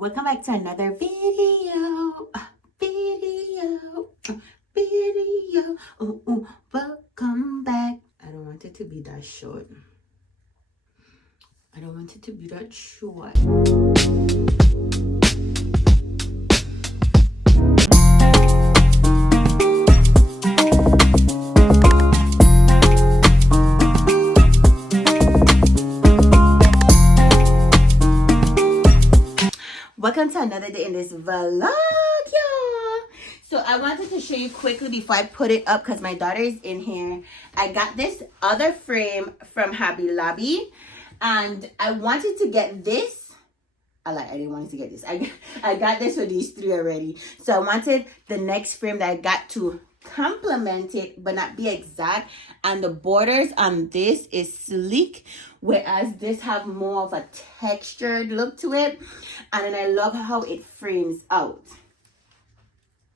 Welcome back to another video. Video. Welcome back. I don't want it to be that short. I don't want it to be that short. Welcome to another day in this vlog, y'all. So I wanted to show you quickly before I put it up because my daughter is in here. I got this other frame from Hobby Lobby and I wanted to get this. I didn't want to get this. I got this for these three already. So I wanted the next frame that I got to complement it but not be exact, and the borders on this is sleek, whereas this have more of a textured look to it, and then I love how it frames out.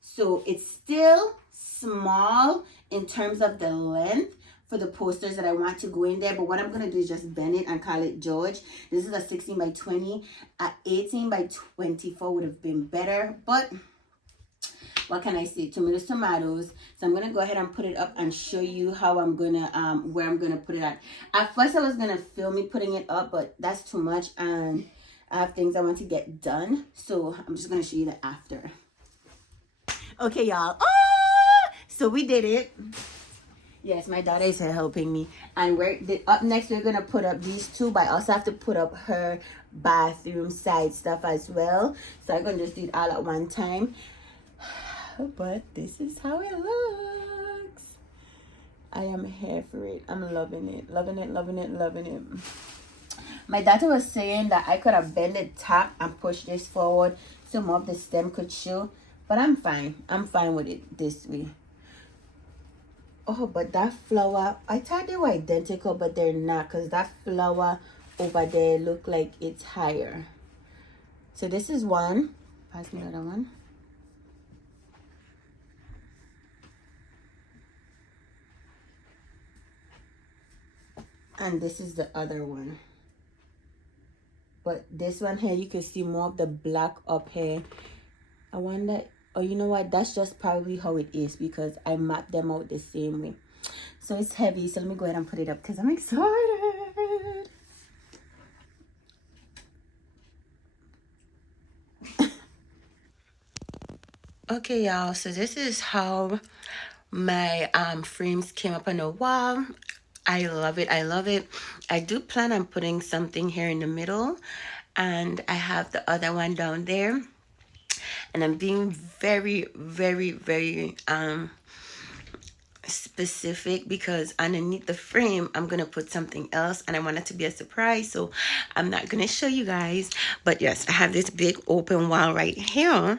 So it's still small in terms of the length for the posters that I want to go in there, but what I'm going to do is just bend it and call it George. This is a 16 by 20. At 18 by 24 would have been better, but what can I say? Tomatoes. So I'm going to go ahead and put it up and show you how I'm going to, where I'm going to put it at first I was going to film me putting it up, but that's too much and I have things I want to get done. So I'm just going to show you the after. Okay, y'all. So we did it. Yes, my daughter is here helping me. And up next, we're going to put up these two, but I also have to put up her bathroom side stuff as well. So I'm going to just do it all at one time. But this is how it looks. I am here for it. I'm loving it. Loving it. My daughter was saying that I could have bent the top and pushed this forward so more of the stem could show. But I'm fine. I'm fine with it this way. Oh, but that flower, I thought they were identical, but they're not, because that flower over there look like it's higher. So this is one. Pass me the other one. And this is the other one. But this one here, you can see more of the black up here. I wonder, oh, you know what? That's just probably how it is because I mapped them out the same way. So it's heavy. So let me go ahead and put it up because I'm excited. Okay, y'all. So this is how my frames came up on the wall. I love it. I do plan on putting something here in the middle, and I have the other one down there, and I'm being very specific because underneath the frame I'm gonna put something else, and I want it to be a surprise, so I'm not gonna show you guys. But yes, I have this big open wall right here,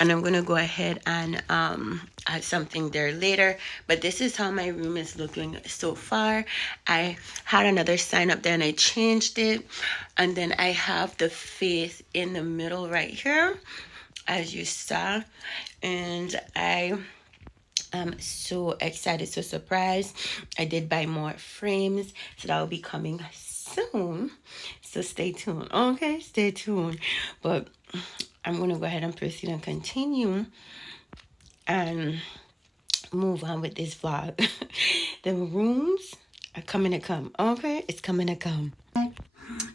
and I'm gonna go ahead and add something there later. But this is how my room is looking so far. I had another sign up there and I changed it, and then I have the face in the middle right here, as you saw, and I'm so excited, so surprised. I did buy more frames, so that will be coming soon. So stay tuned, okay? Stay tuned. But I'm going to go ahead and proceed and continue and move on with this vlog. The rooms are coming to come, okay? It's coming to come.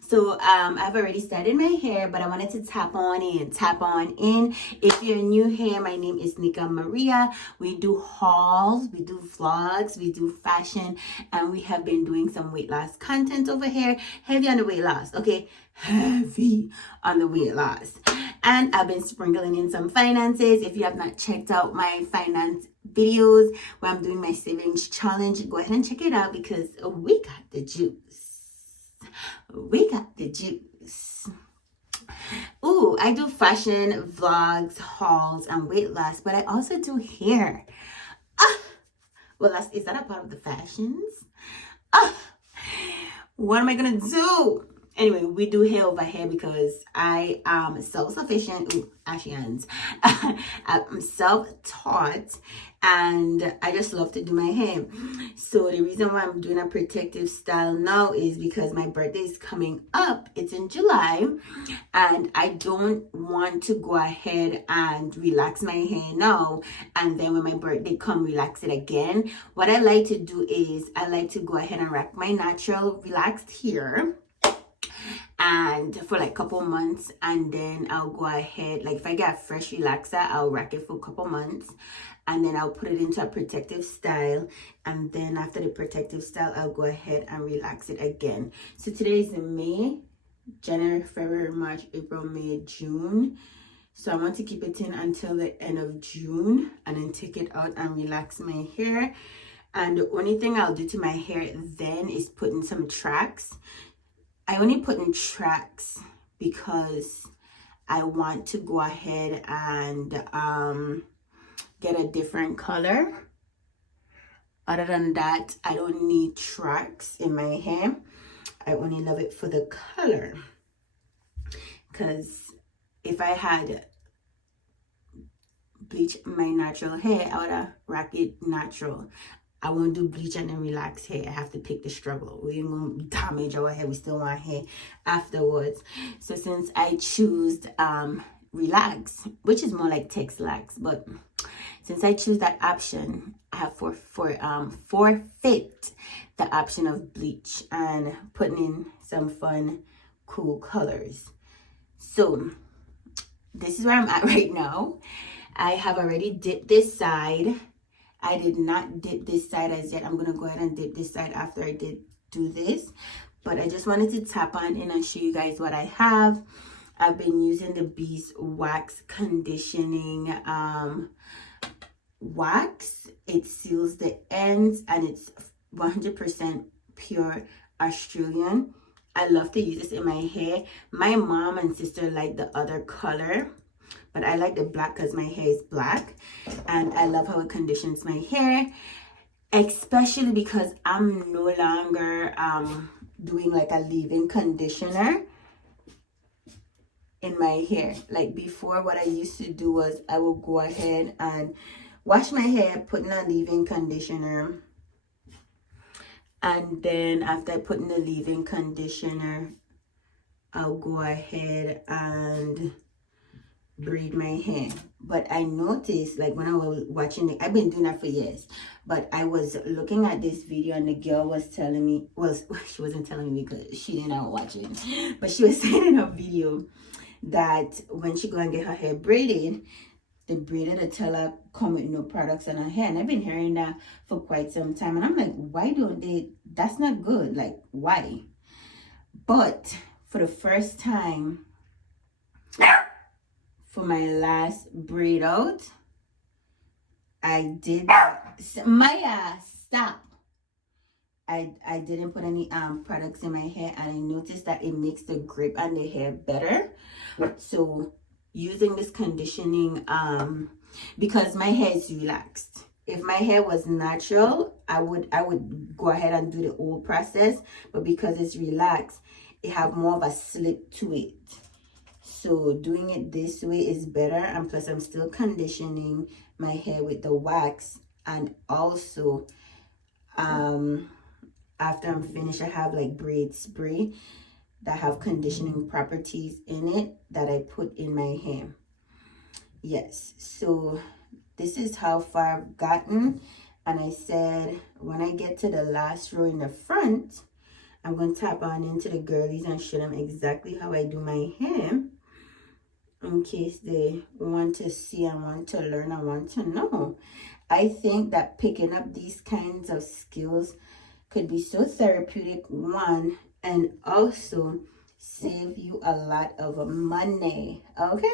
So I've already started my hair, but I wanted to tap on in. If you're new here, my name is Nika Maria. We do hauls, we do vlogs, we do fashion, and we have been doing some weight loss content over here. Heavy on the weight loss, okay? Heavy on the weight loss. And I've been sprinkling in some finances. If you have not checked out my finance videos where I'm doing my savings challenge, go ahead and check it out because we got the juice. We got the juice. Ooh, I do fashion, vlogs, hauls, and weight loss, but I also do hair. Well, is that a part of the fashions? What am I gonna do? Anyway, we do hair over here because I am self-sufficient. Ooh, ashy hands. I'm self-taught and I just love to do my hair. So the reason why I'm doing a protective style now is because my birthday is coming up. It's in July and I don't want to go ahead and relax my hair now and then when my birthday come relax it again. What I like to do is I like to go ahead and rock my natural relaxed hair and for like a couple months, and then I'll go ahead, like if I get a fresh relaxer, I'll rock it for a couple months and then I'll put it into a protective style, and then after the protective style I'll go ahead and relax it again. So today is May, January, February, March, April, May, June. So I want to keep it in until the end of June and then take it out and relax my hair. And the only thing I'll do to my hair then is put in some tracks. I only put in tracks because I want to go ahead and get a different color. Other than that, I don't need tracks in my hair. I only love it for the color. Because if I had bleached my natural hair, I would have rocked it natural. I won't do bleach and then relax hair. I have to pick the struggle. We ain't gonna damage our hair. We still want hair afterwards. So since I choose relax, which is more like Texlax, but since I choose that option, I have forfeit the option of bleach and putting in some fun, cool colors. So this is where I'm at right now. I have already dipped this side. I did not dip this side as yet. I'm going to go ahead and dip this side after I did do this. But I just wanted to tap on in and show you guys what I have. I've been using the Beeswax Conditioning wax. It seals the ends and it's 100% pure Australian. I love to use this in my hair. My mom and sister like the other color, but I like the black because my hair is black and I love how it conditions my hair, especially because I'm no longer doing like a leave-in conditioner in my hair. Like before, what I used to do was I would go ahead and wash my hair, put in a leave-in conditioner, and then after I put in the leave-in conditioner, I'll go ahead and braid my hair. But I noticed, like when I was watching it, I've been doing that for years, but I was looking at this video and the girl was telling me, well, she wasn't telling me because she didn't know watching, but she was saying in her video that when she go and get her hair braided, the braider to tell her come with no products on her hair. And I've been hearing that for quite some time, and I'm like, why don't they? That's not good. Like, why? But for the first time, for my last braid out, I did Maya, stop. I didn't put any products in my hair, and I noticed that it makes the grip on the hair better. So using this conditioning, because my hair is relaxed. If my hair was natural, I would go ahead and do the old process, but because it's relaxed, it have more of a slip to it. So doing it this way is better, and plus I'm still conditioning my hair with the wax. And also after I'm finished, I have like braid spray that have conditioning properties in it that I put in my hair. Yes, so this is how far I've gotten, and I said when I get to the last row in the front, I'm going to tap on into the girlies and show them exactly how I do my hair, in case they want to see and want to learn and want to know. I think that picking up these kinds of skills could be so therapeutic, one, and also save you a lot of money. Okay,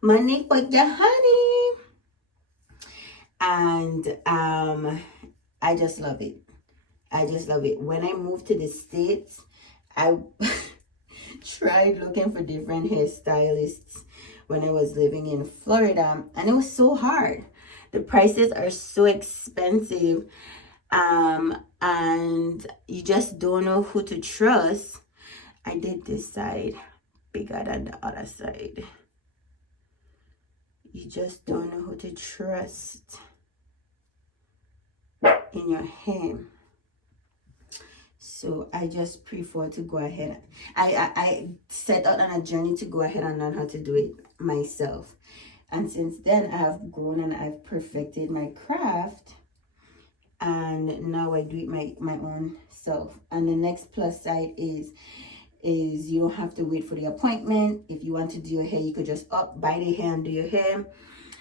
money for your honey. And I just love it. I just love it. When I moved to the States, I tried looking for different hairstylists when I was living in Florida, and it was so hard. The prices are so expensive, and you just don't know who to trust. I did this side bigger than the other side. You just don't know who to trust in your hair. So I just prefer to go ahead. I set out on a journey to go ahead and learn how to do it myself. And since then, I have grown and I've perfected my craft. And now I do it my own self. And the next plus side is you don't have to wait for the appointment. If you want to do your hair, you could just buy the hair and do your hair.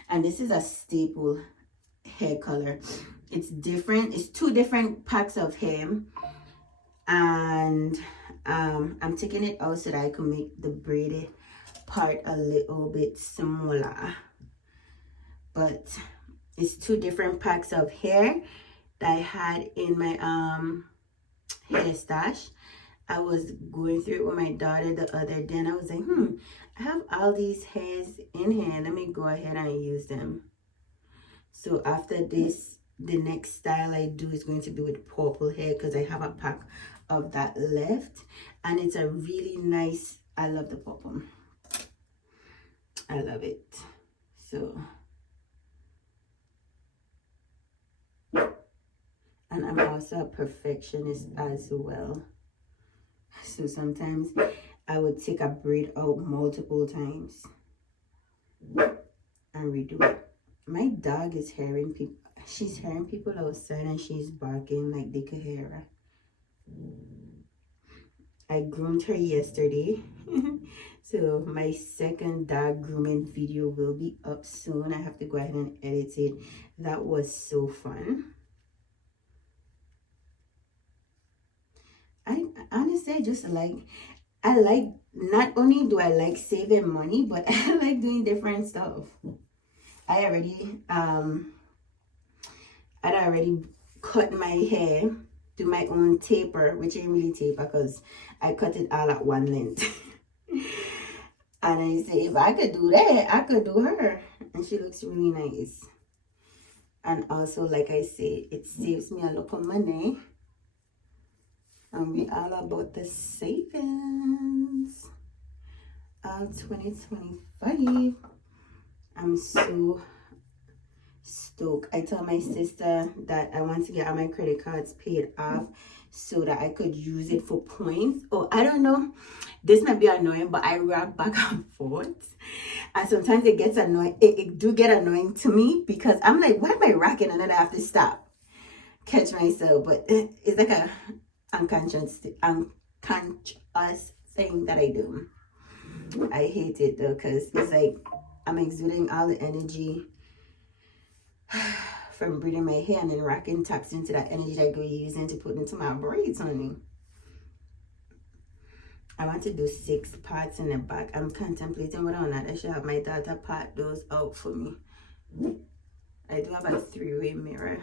And this is a staple hair color. It's different. It's 2 different packs of hair. And I'm taking it out so that I can make the braided part a little bit smaller. But it's 2 different packs of hair that I had in my hair stash. I was going through it with my daughter the other day, and I was like, I have all these hairs in here. Let me go ahead and use them. So after this, the next style I do is going to be with purple hair, because I have a pack of that left, and it's a really nice, I love the purple. I love it. So, and I'm also a perfectionist as well. So sometimes I would take a braid out multiple times and redo it. My dog is hearing people. She's hearing people outside and she's barking like they could hear her. I groomed her yesterday. So my second dog grooming video will be up soon. I have to go ahead and edit it. That was so fun. I honestly just I like, not only do I like saving money, but I like doing different stuff. I'd already cut my hair, do my own taper, which ain't really taper because I cut it all at one length. And I say, if I could do that, I could do her. And she looks really nice. And also, like I say, it saves me a lot of money. And we all about the savings. 2025. I'm so stoked. I told my sister that I want to get all my credit cards paid off so that I could use it for points. Oh, I don't know. This might be annoying, but I rack back and forth. And sometimes it gets annoying. It do get annoying to me because I'm like, why am I racking? And then I have to stop. Catch myself. But it's like a unconscious thing that I do. I hate it though, because it's like I'm exuding all the energy from braiding my hair, and then racking taps into that energy that I go using to put into my braids, honey. I want to do 6 parts in the back. I'm contemplating whether or not I should have my daughter part those out for me. I do have a 3-way mirror.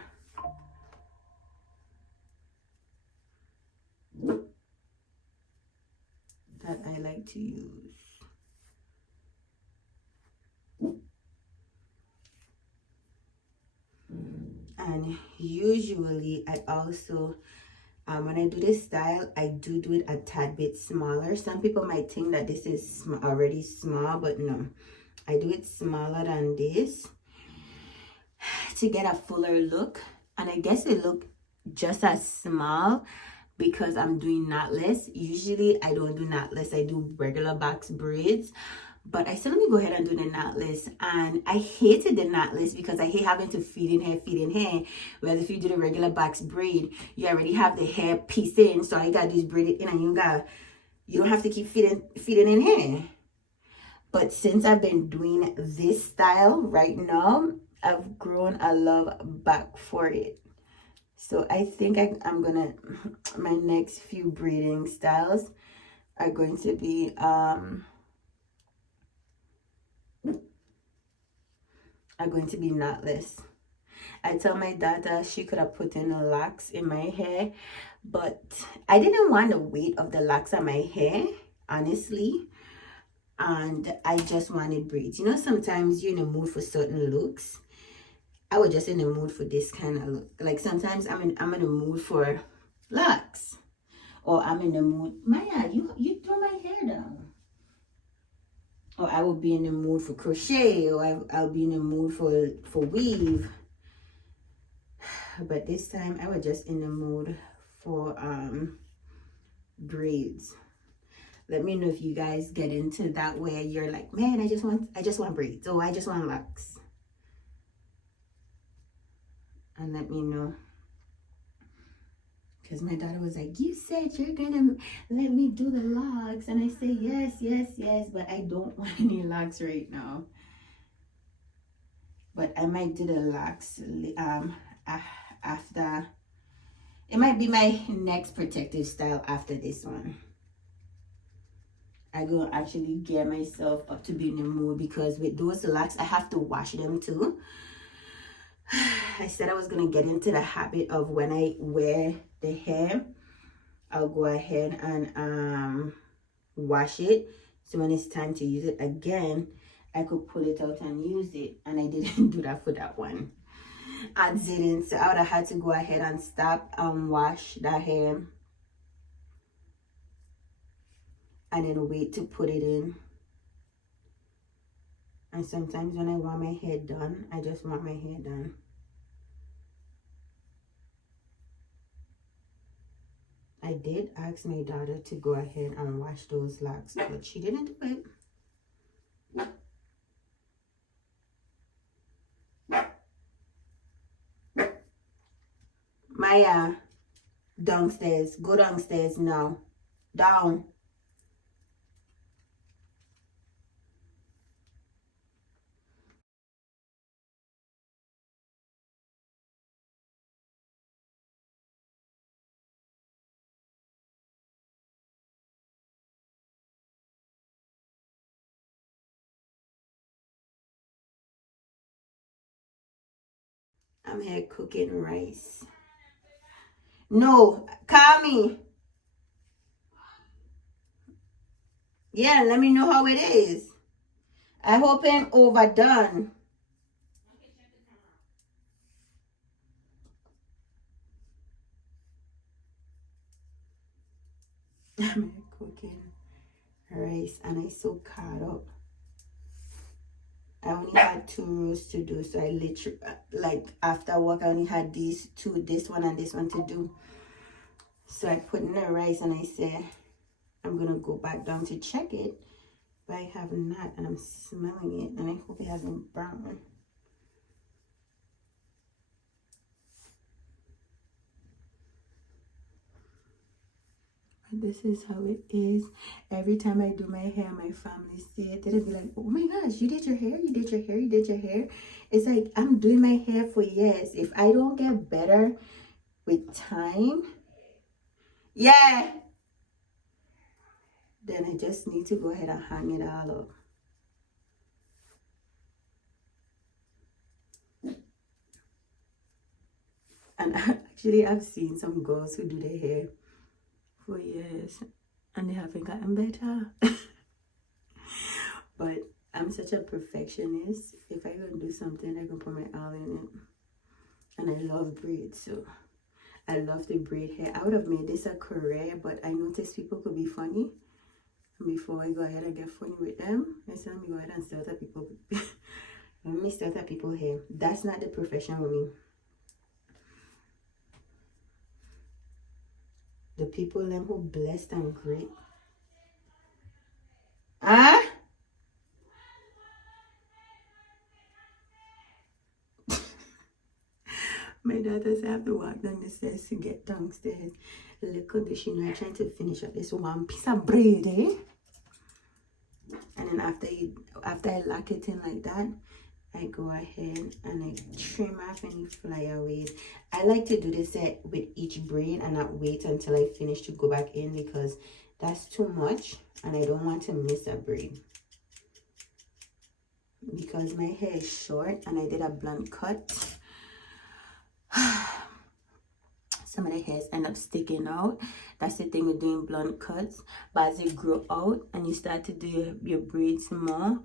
That I like to use. And usually I also, when I do this style, I do it a tad bit smaller. Some people might think that this is already small, but no. I do it smaller than this to get a fuller look. And I guess it look just as small because I'm doing knotless. Usually I don't do knotless. I do regular box braids. But I said, let me go ahead and do the knotless. And I hated the knotless because I hate having to feed in hair. Whereas if you do the regular box braid, you already have the hair piece in. So I got this braided in, and you don't have to keep feeding in hair. But since I've been doing this style right now, I've grown a love back for it. So I think I'm gonna, my next few braiding styles are going to be knotless. I tell my daughter she could have put in locks in my hair, but I didn't want the weight of the locks on my hair, honestly. And I just wanted braids. You know, sometimes you're in the mood for certain looks. I was just in the mood for this kind of look. Like sometimes I'm in the mood for locks, or I'm in the mood. Maya, you throw my hair down. Or I will be in the mood for crochet, or I'll be in the mood for weave. But this time I was just in the mood for braids. Let me know if you guys get into that where you're like, man, I just want braids. Oh, I just want locks. And let me know. Because my daughter was like, you said you're gonna let me do the locks. And I say, yes, yes, yes, but I don't want any locks right now. But I might do the locks after. It might be my next protective style after this one. I go actually get myself up to be in the mood, because with those locks, I have to wash them too. I said I was going to get into the habit of when I wear the hair, I'll go ahead and wash it. So when it's time to use it again, I could pull it out and use it. And I didn't do that for that one. I didn't. So I would have had to go ahead and stop and wash that hair. And then wait to put it in. And sometimes when I want my hair done, I just want my hair done. I did ask my daughter to go ahead and wash those locks, but she didn't do it. Maya, downstairs. Go downstairs now. Down. I'm here cooking rice. No, call me. Yeah, let me know how it is. I hope it ain't overdone. I'm here cooking rice and I so caught up. I only had 2 rows to do, so I literally, like after work, I only had these 2, this one and this one to do. So I put in the rice and I said, I'm gonna go back down to check it, but I have not, and I'm smelling it, and I hope it hasn't burned. This is how it is. Every time I do my hair, my family see it. They'll be like, oh my gosh, you did your hair, you did your hair, you did your hair. It's like, I'm doing my hair for years. If I don't get better with time, yeah, then I just need to go ahead and hang it all up. And actually, I've seen some girls who do their hair for years and they haven't gotten better. But I'm such a perfectionist. If I gonna do something, I can put my all in it. And I love braids, so I love to braid hair. I would have made this a career, but I noticed people could be funny. And before I go ahead and get funny with them, I said, let me go ahead and start at people. Let me start at people's hair. That's not the profession with me. The people them who blessed and great. Ah? My daughters have to walk down the stairs to get downstairs. Look at this, you know, I'm trying to finish up this one piece of braid, eh? And then after I lock it in like that, I go ahead and I trim off any flyaways. I like to do this with each braid and not wait until I finish to go back in, because that's too much and I don't want to miss a braid. Because my hair is short and I did a blunt cut, some of the hairs end up sticking out. That's the thing with doing blunt cuts. But as they grow out and you start to do your braids more,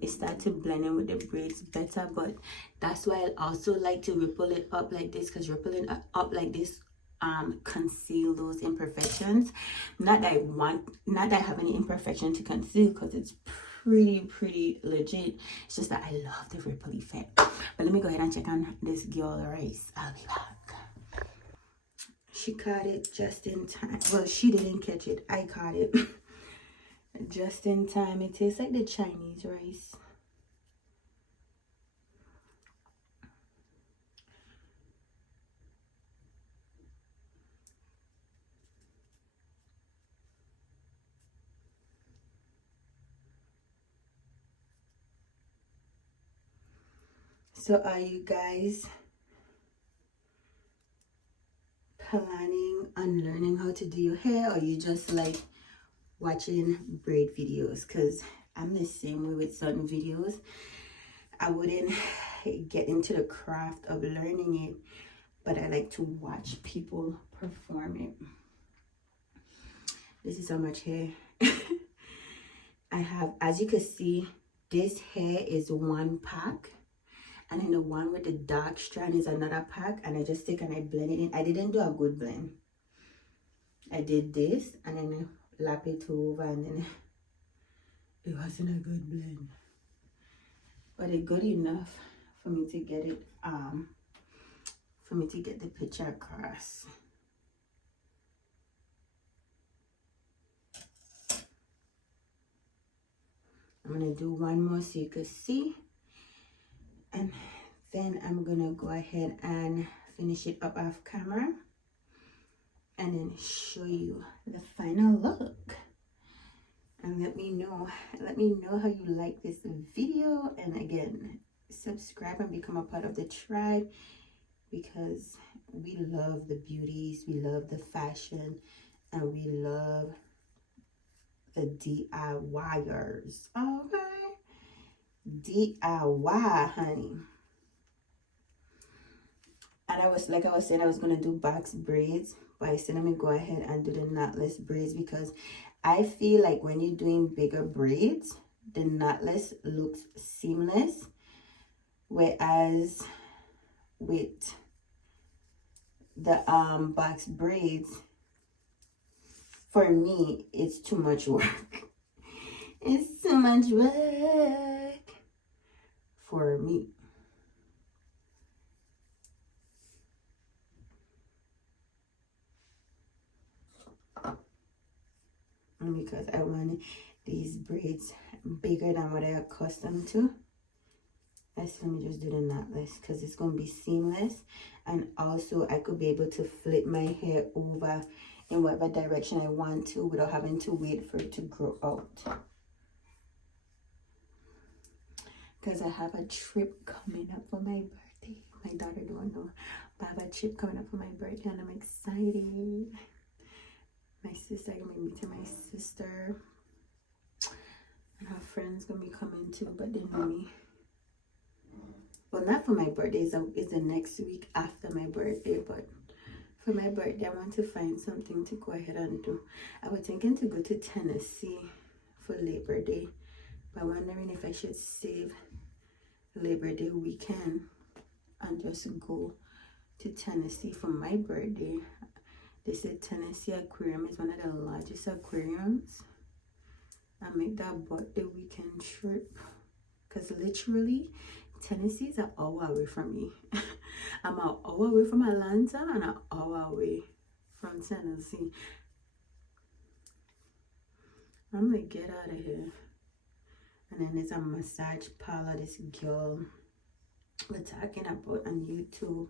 it starts to blend in with the braids better. But that's why I also like to ripple it up like this, because rippling up like this conceal those imperfections. Not that I have any imperfection to conceal, because it's pretty legit. It's just that I love the ripple effect. But let me go ahead and check on this girl rice. I'll be back. She caught it just in time. Well, she didn't catch it, I caught it just in time. It tastes like the Chinese rice. So are you guys planning on learning how to do your hair, or you just like watching braid videos? Because I'm the same way with certain videos. I wouldn't get into the craft of learning it, but I like to watch people perform it. This is how much hair I have. As you can see, this hair is one pack, and then the one with the dark strand is another pack, and I just take and I blend it in. I didn't do a good blend. I did this and then I lap it over, and then it wasn't a good blend, but it's good enough for me to get it for me to get the picture across. I'm gonna do one more so you can see, and then I'm gonna go ahead and finish it up off camera and then show you the final look. And let me know how you like this video. And again, subscribe and become a part of the tribe, because we love the beauties, we love the fashion, and we love the DIYers. Okay, DIY, honey. And I was saying I was gonna do box braids, but I said let me go ahead and do the knotless braids, because I feel like when you're doing bigger braids, the knotless looks seamless, whereas with the box braids, for me, it's too much work. It's too much work for me. Because I wanted these braids bigger than what I'm accustomed to. I said, let me just do the knotless, because it's going to be seamless, and also I could be able to flip my hair over in whatever direction I want to without having to wait for it to grow out. Because I have a trip coming up for my birthday. My daughter don't know, but I have a trip coming up for my birthday, and I'm excited. My sister, I'm gonna be meeting my sister, and her friends gonna be coming too, but they know me. Well, not for my birthday, it's the next week after my birthday, but for my birthday, I want to find something to go ahead and do. I was thinking to go to Tennessee for Labor Day, but I'm wondering if I should save Labor Day weekend and just go to Tennessee for my birthday. They said Tennessee Aquarium is one of the largest aquariums. I make that birthday weekend trip, because literally Tennessee is an hour away from me. I'm an hour away from Atlanta and an hour away from Tennessee. I'm gonna get out of here. And then there's a massage parlor this girl we're talking about on YouTube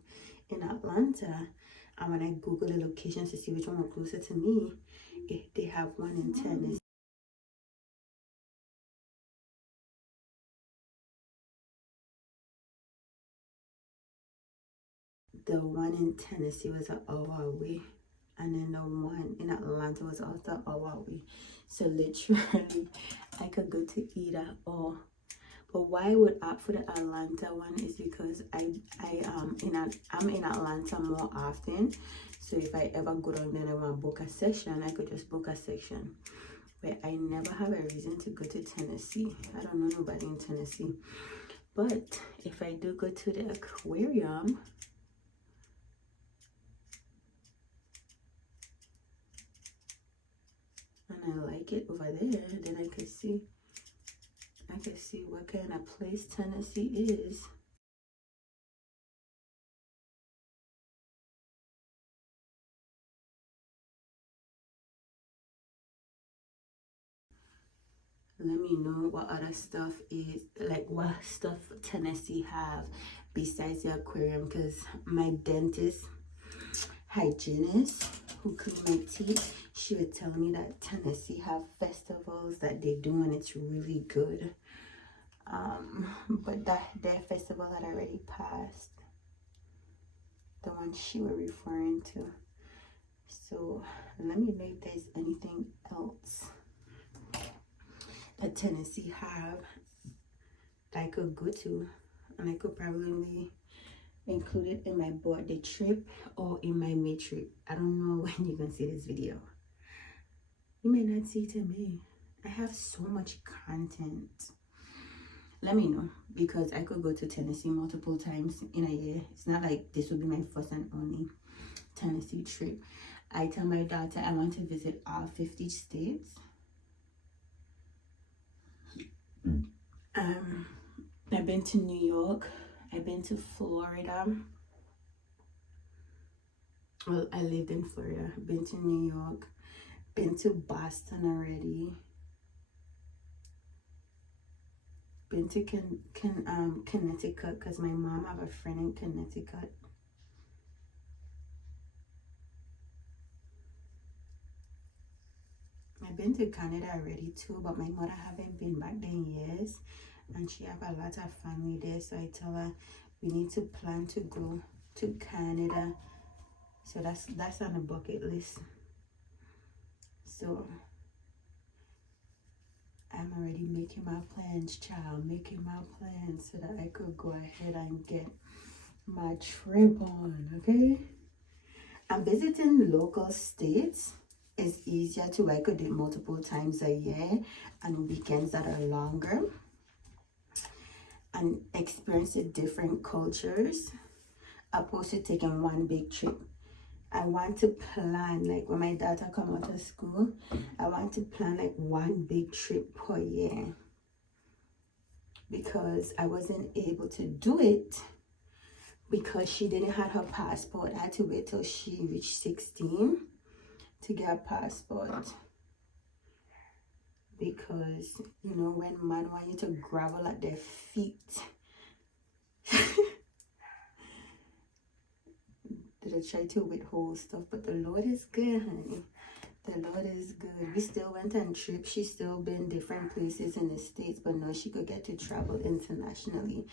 in Atlanta. And when I Google the locations to see which one was closer to me, they have one in Tennessee. The one in Tennessee was an hour away, and then the one in Atlanta was also an hour away. So literally, I could go to either or. But why I would opt for the Atlanta one is because I'm in Atlanta more often. So if I ever go down there and I want to book a session, I could just book a session. But I never have a reason to go to Tennessee. I don't know nobody in Tennessee. But if I do go to the aquarium, and I like it over there, then I could see what kind of place Tennessee is. Let me know what other stuff is, like what stuff Tennessee have besides the aquarium, because my dentist hygienist who cleaned my teeth, she would tell me that Tennessee have festivals that they do and it's really good. But their festival had already passed, the one she was referring to. So let me know if there's anything else that Tennessee have that I could go to, and I could probably include it in my birthday trip or in my May trip. I don't know when you're gonna see this video. You may not see it in May. I have so much content. Let me know, because I could go to Tennessee multiple times in a year. It's not like this will be my first and only Tennessee trip. I tell my daughter I want to visit all 50 states. I've been to New York. I've been to Florida. Well, I lived in Florida. Been to New York. Been to Boston already. Been to Connecticut, because my mom have a friend in Connecticut. I've been to Canada already too, but my mother haven't been back there in years, and she have a lot of family there, so I tell her we need to plan to go to Canada. So that's on the bucket list. So I'm already making my plans, child, making my plans so that I could go ahead and get my trip on, okay? I'm visiting local states. It's easier to, I could do it multiple times a year and weekends that are longer, and experience the different cultures opposed to taking one big trip. I want to plan, like when my daughter come out of school, I want to plan like one big trip per year, because I wasn't able to do it because she didn't have her passport. I had to wait till she reached 16 to get a passport, because you know when man want you to grovel at their feet. They try to withhold stuff, but the Lord is good, honey. The Lord is good. We still went on trips. She's still been different places in the States, but now she could get to travel internationally,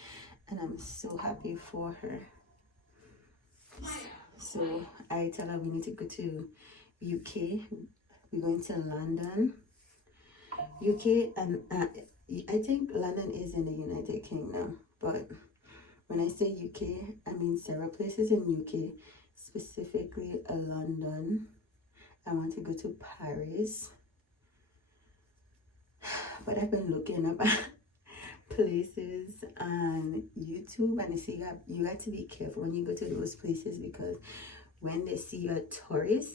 and I'm so happy for her. So I tell her we need to go to UK. We're going to London, UK, and I think London is in the United Kingdom, but when I say UK, I mean several places in UK, specifically London. I want to go to Paris, but I've been looking up places on YouTube, and I say you have to be careful when you go to those places, because when they see you're a tourist,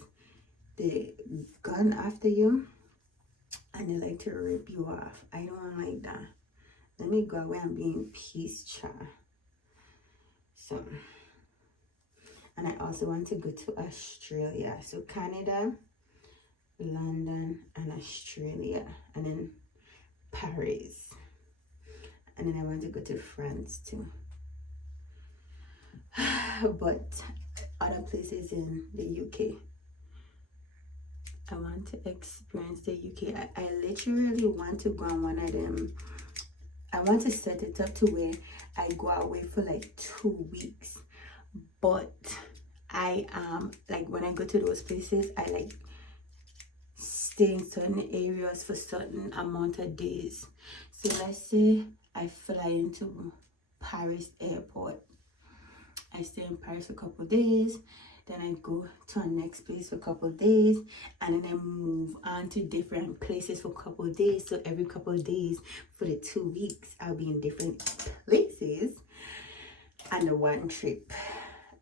they gun after you and they like to rip you off. I don't like that. Let me go away and be in peace, child. So, and I also want to go to Australia. So Canada, London, and Australia, and then Paris, and then I want to go to France too. But other places in the UK, I want to experience the UK. I literally want to go on one of them. I want to set it up to where I go away for like 2 weeks, but I like when I go to those places, I like stay in certain areas for certain amount of days. So let's say I fly into Paris airport, I stay in Paris for a couple of days, then I go to our next place for a couple of days, and then I move on to different places for a couple of days. So every couple of days for the 2 weeks, I'll be in different places on the one trip.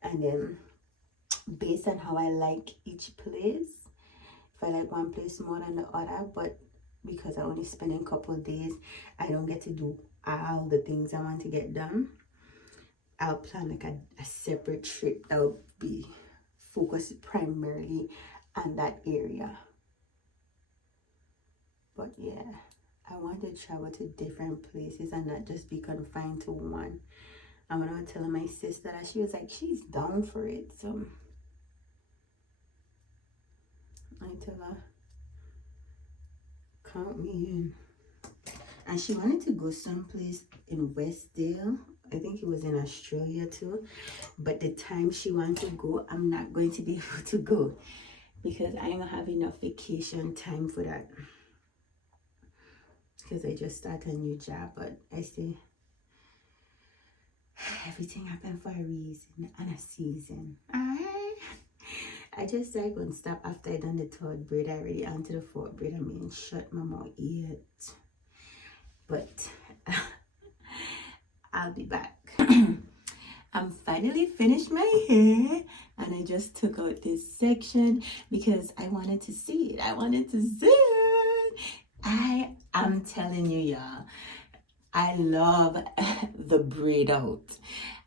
And then based on how I like each place, if I like one place more than the other, but because I only spend a couple of days, I don't get to do all the things I want to get done. I'll plan like a separate trip that will be focused primarily on that area. But yeah, I want to travel to different places and not just be confined to one. And when I was telling my sister that, she was like, she's down for it. So I tell her, count me in. And she wanted to go someplace in Westdale. I think it was in Australia too. But the time she wanted to go, I'm not going to be able to go because I don't have enough vacation time for that. Because I just started a new job, but I say everything happened for a reason and a season. Alright. I just said I'm gonna stop after I done the third braid. I already onto the fourth braid. I mean, shut my mouth yet. But I'll be back. I'm finally finished my hair and I just took out this section because I wanted to see it. I wanted to see it. I'm telling you, y'all, I love the braid out.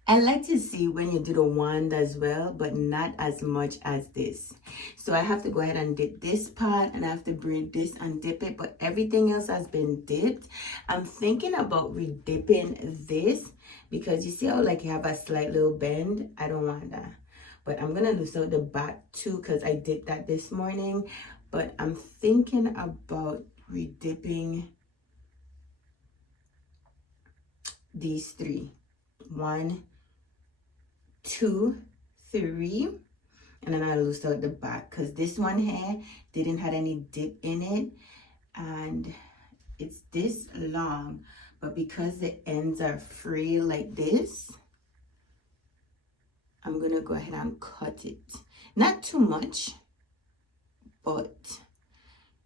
I like to see when you do the wand as well, but not as much as this. So I have to go ahead and dip this part and I have to braid this and dip it, but everything else has been dipped. I'm thinking about redipping this because you see how like you have a slight little bend? I don't want that. But I'm gonna loosen out the back too because I did that this morning. But I'm thinking about redipping these three. 1, 2, 3, and then I loosen out the back because this one here didn't have any dip in it and it's this long, but because the ends are free like this, I'm gonna go ahead and cut it. Not too much, but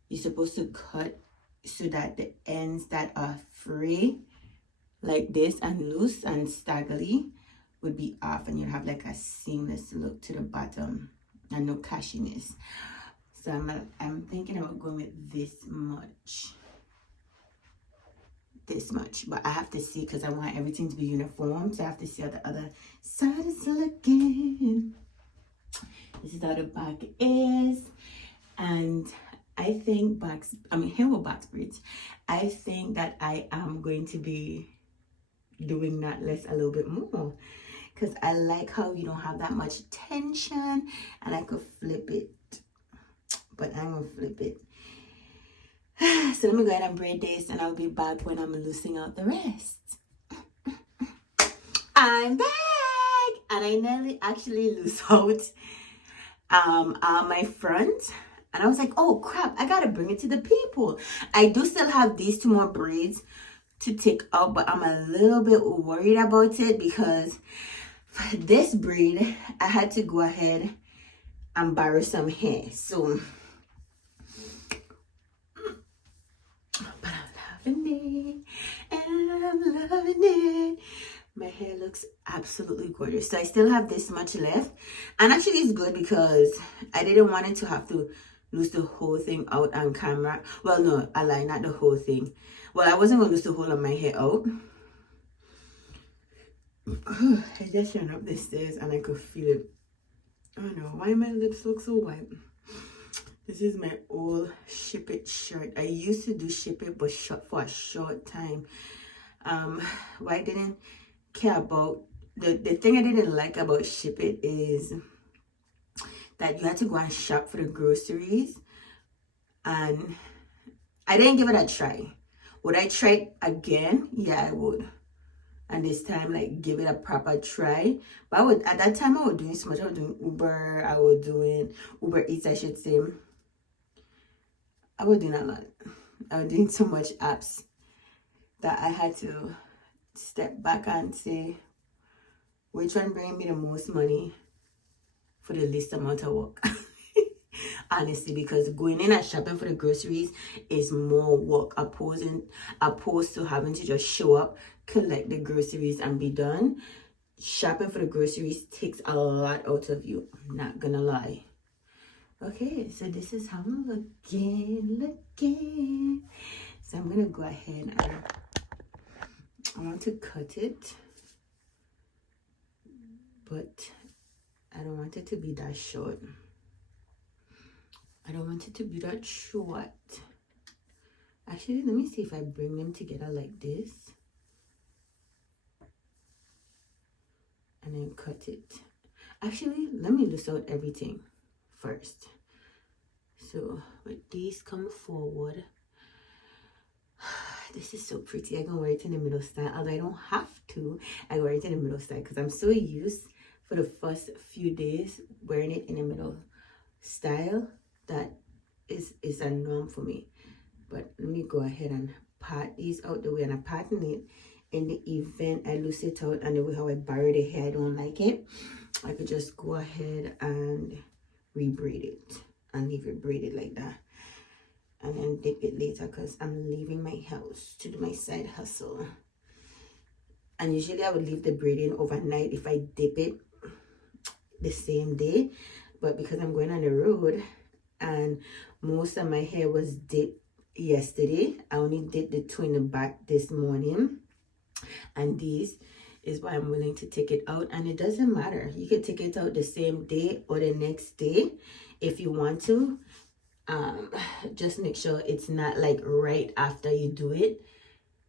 you're supposed to cut so that the ends that are free like this and loose and staggly would be off and you'll have like a seamless look to the bottom and no cashiness. So I'm thinking about going with this much, but I have to see because I want everything to be uniform, so I have to see how the other side is looking. This is how the back is, and I think hair or box braids, I think that I am going to be doing knotless a little bit more because I like how you don't have that much tension and I could flip it, but I'm gonna flip it. So let me go ahead and braid this and I'll be back when I'm loosening out the rest. I'm back and I nearly actually loose out my front. And I was like, oh crap, I gotta bring it to the people. I do still have these 2 more braids to take out, but I'm a little bit worried about it because for this braid, I had to go ahead and borrow some hair. So, but I'm loving it, and I'm loving it. My hair looks absolutely gorgeous. So I still have this much left. And actually it's good because I didn't want it to have to lose the whole thing out on camera. Well, no, I lied, not the whole thing. Well, I wasn't going to lose the whole of my hair out. I just ran up the stairs and I could feel it. I don't know why my lips look so white. This is my old Ship It shirt. I used to do Ship It, but for a short time. Why I didn't care about the thing I didn't like about Ship It is that you had to go and shop for the groceries, and I didn't give it a try. Would I try it again? Yeah, I would. And this time, like, give it a proper try. But at that time I was doing so much. I was doing Uber, I was doing Uber Eats, I should say. I was doing a lot. I was doing so much apps that I had to step back and say, which one bring me the most money for the least amount of work? Honestly, because going in and shopping for the groceries is more work opposed to having to just show up, collect the groceries and be done. Shopping for the groceries takes a lot out of you, I'm not gonna lie. Okay, so this is how I'm looking. So I'm gonna go ahead and I want to cut it, but I don't want it to be that short. I don't want it to be that short. Actually, let me see if I bring them together like this and then cut it. Actually, let me loose out everything first. So with these come forward. This is so pretty. I can wear it in the middle style, although I don't have to. I wear it in the middle style because I'm so used for the first few days wearing it in the middle style that is a norm for me. But let me go ahead and part these out the way, and I pattern it in the event I loose it out, and the way how I bury the hair I don't like it, I could just go ahead and rebraid it and leave it braided like that, and then dip it later because I'm leaving my house to do my side hustle. And usually I would leave the braiding overnight if I dip it the same day, but because I'm going on the road and most of my hair was dipped yesterday, I only did the two in the back this morning, and this is why I'm willing to take it out. And it doesn't matter, you can take it out the same day or the next day if you want to. Just make sure it's not like right after you do it,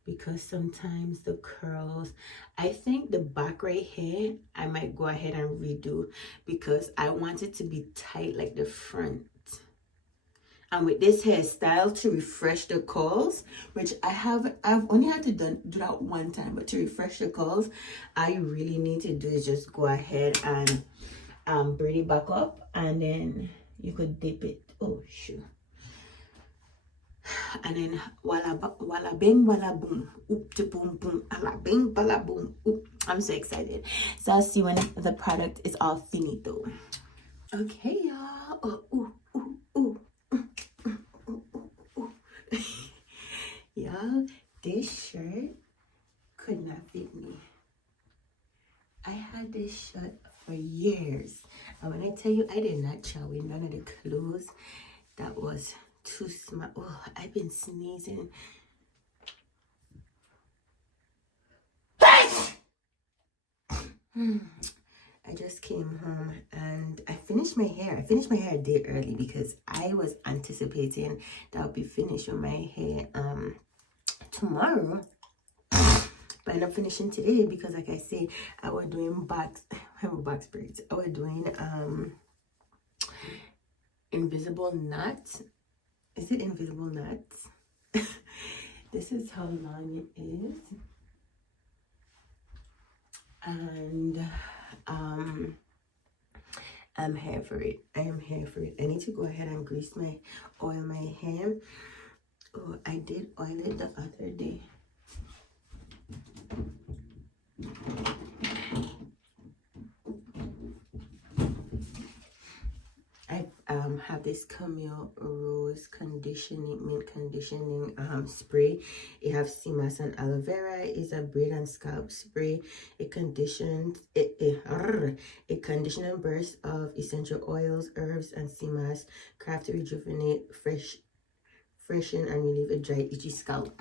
because sometimes the curls, I think the back right hair I might go ahead and redo because I want it to be tight like the front. And with this hairstyle, to refresh the curls, which I've only had to do that one time, but to refresh the curls, I really need to do is just go ahead and braid it back up, and then you could dip it. Oh shoot. And then walla bing walla boom, oop to boom boom, ala bing walla boom, oop. I'm so excited. So I'll see when the product is all finito. Okay, y'all. Oh, ooh, ooh, ooh. Y'all, this shirt could not fit me. I had this shirt for years, and when I tell you I did not chow in none of the clothes that was too small. Oh, I've been sneezing. I just came home and I finished my hair. I finished my hair a day early because I was anticipating that I'll be finished with my hair tomorrow. But I ended up finishing today because, like I said, I was doing box braids. I was doing invisible knots. Is it invisible knots? This is how long it is. And I'm here for it. I am here for it. I need to go ahead and grease oil my hair. Oh, I did oil it the other day. I have this Camille Rose mint conditioning spray. It has sea moss and aloe vera. It's a braid and scalp spray. It conditions a conditioning burst of essential oils, herbs, and sea moss, craft to rejuvenate, freshen, and relieve a dry, itchy scalp.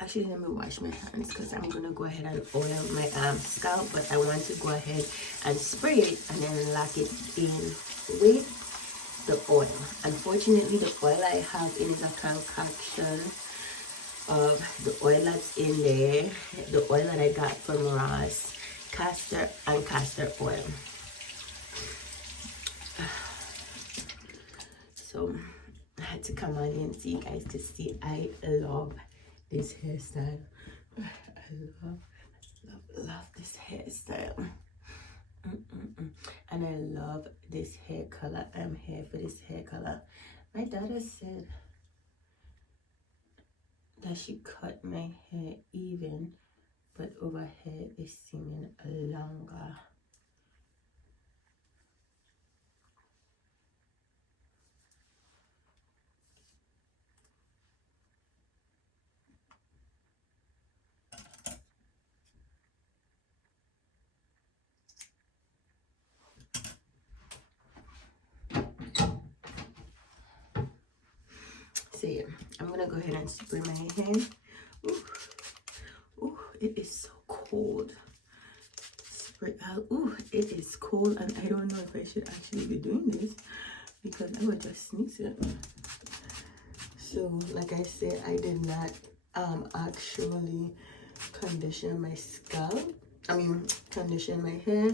Actually, let me wash my hands because I'm gonna go ahead and oil my scalp, but I want to go ahead and spray it and then lock it in with the oil. Unfortunately, the oil I have is a concoction of the oil that's in there, the oil that I got from Ross, castor oil. So I had to come on in so you guys could see I love this hairstyle. I love this hairstyle. And I love this hair color. I'm here for this hair color. My daughter said that she cut my hair even, but overhead is seeming longer. say, I'm gonna go ahead and spray my hand. Ooh, ooh, it is so cold. Spray out. Ooh, it is cold, and I don't know if I should actually be doing this because I would just sneeze it. So, like I said, I did not actually condition my scalp. I mean, condition my hair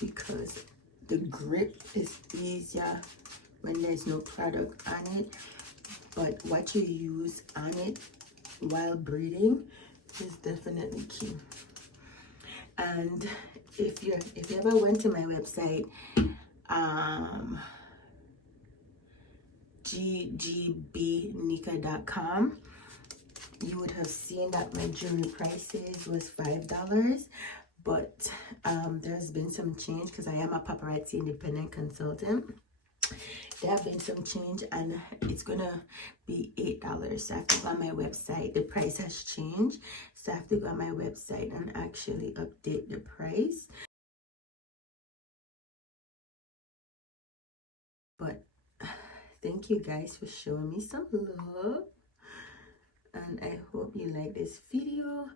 because the grip is easier when there's no product on it, but what you use on it while braiding is definitely key. And if you ever went to my website, ggbnika.com, you would have seen that my jewelry prices was $5, but there's been some change because I am a paparazzi independent consultant. There have been some change and it's gonna be $8. So I have to go on my website. The price has changed, so I have to go on my website and actually update the price. But thank you guys for showing me some love, and I hope you like this video.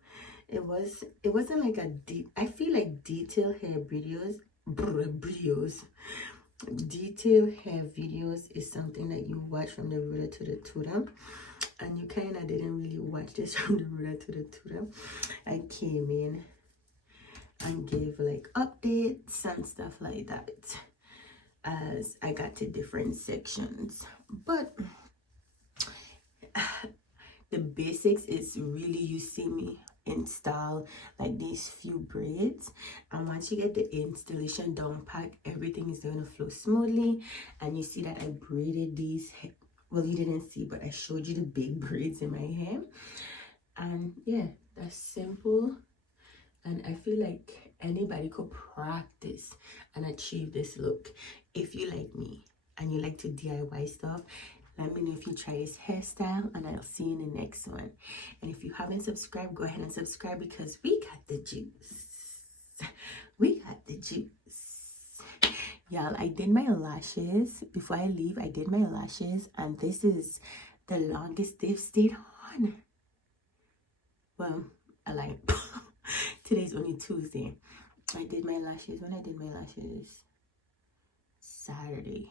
It wasn't like a deep, I feel like detailed hair videos, detailed hair videos is something that you watch from the rooter to the tutor, and you kind of didn't really watch this from the rooter to the tutor. I came in and gave like updates and stuff like that as I got to different sections, but the basics is really, you see me install like these few braids, and once you get the installation down pat, everything is going to flow smoothly. And you see that I braided these, well, you didn't see, but I showed you the big braids in my hair. And yeah, that's simple, and I feel like anybody could practice and achieve this look. If you like me and you like to DIY stuff, let me know if you try this hairstyle, and I'll see you in the next one. And if you haven't subscribed, go ahead and subscribe because we got the juice. We got the juice. Y'all, I did my lashes. Before I leave, I did my lashes, and this is the longest they've stayed on. Well, I lied. Today's only Tuesday. I did my lashes. When I did my lashes? Saturday.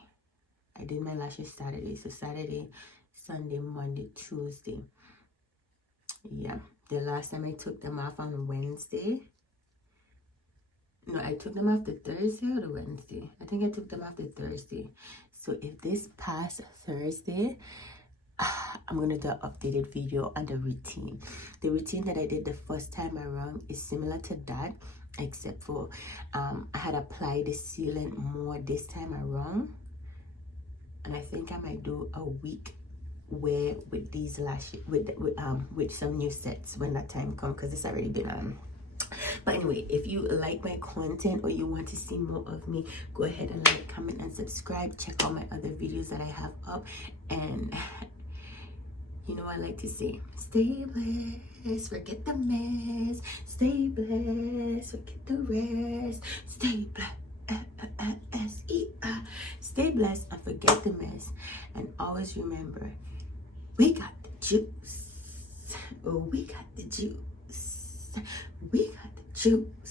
I did my lashes Saturday. So Saturday, Sunday, Monday, Tuesday. Yeah. The last time I took them off on Wednesday. No, I took them off the Thursday or the Wednesday. I think I took them off the Thursday. So if this past Thursday, I'm going to do an updated video on the routine. The routine that I did the first time around is similar to that, except for I had applied the sealant more this time around. And I think I might do a week wear with these lashes, with some new sets when that time comes, because it's already been on. But anyway, if you like my content or you want to see more of me, go ahead and like, comment, and subscribe. Check out my other videos that I have up. And you know I like to say, stay blessed, forget the mess. Stay blessed, forget the rest. Stay blessed. Stay blessed and forget the mess, and always remember, we got the juice. Oh, we got the juice. We got the juice.